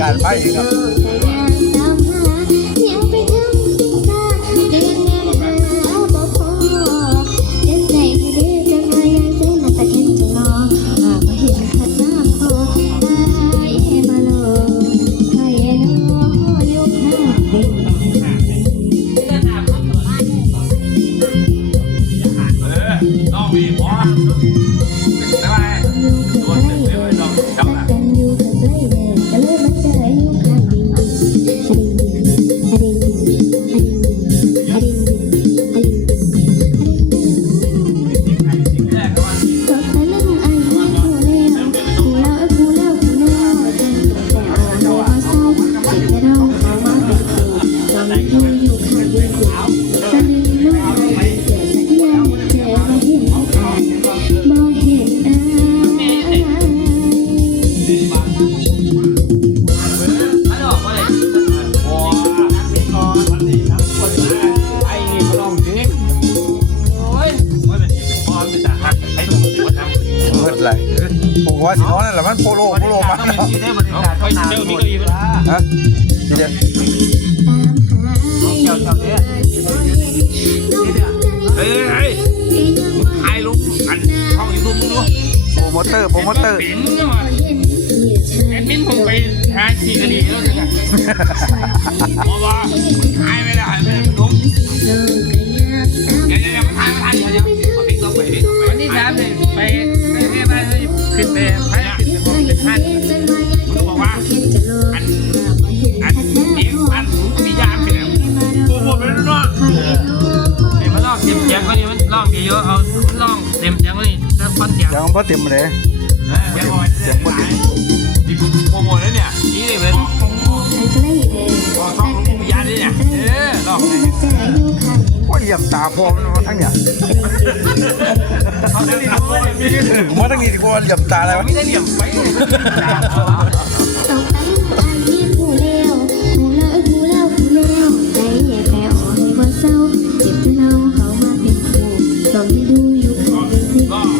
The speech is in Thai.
การไปครับ ไหร่ผมว่าสิน้องนั่นแหละมันโปโลโปโลมาต้องเป็นที่ได้บริการต้องนานด้วยฮะนี่เดี๋ยวเจ้าเจ้าเนี่ยเฮ้ยเฮ้ยถ่ายลงอันช่องยูทูบมึงดูโปรโมเตอร์โปรโมเตอร์ปิ่นแอดมินผมไปหาสี่คดีแล้วนี่ยเพราะว่ามันขายไม่ได้ไม่ได้ลงยังยังยังขายไม่ทันเดี๋ยวเอาพิกต้องไปต้อไปวันที่สามเนี่ยไปไป เรียนะขึ้นไปพายขึ้นไปผมเป็นท่านมันบอกว่า อัน อันเอ็กอันมียามไปแล้วโอ้โมทไปแล้วเนาะไอ้มันลอกเต็มเสียงก็นี่มันลอกเยอะเอาลองเต็มเสียงก็นี่ถ้าฟันเสียงเสียงพอเต็มเลยเสียงบ่อยเสียงบ่อยที่ ว่าเหลี่ยมตาพอมันมาทั้งเนี่ยเขาจะเรียกว่ามีมาทั้งนี้ดีกว่าเหลี่ยมตาอะไรวะไม่ได้เหลี่ยมไปลองดูอยู่ข้างดินดินตะลึง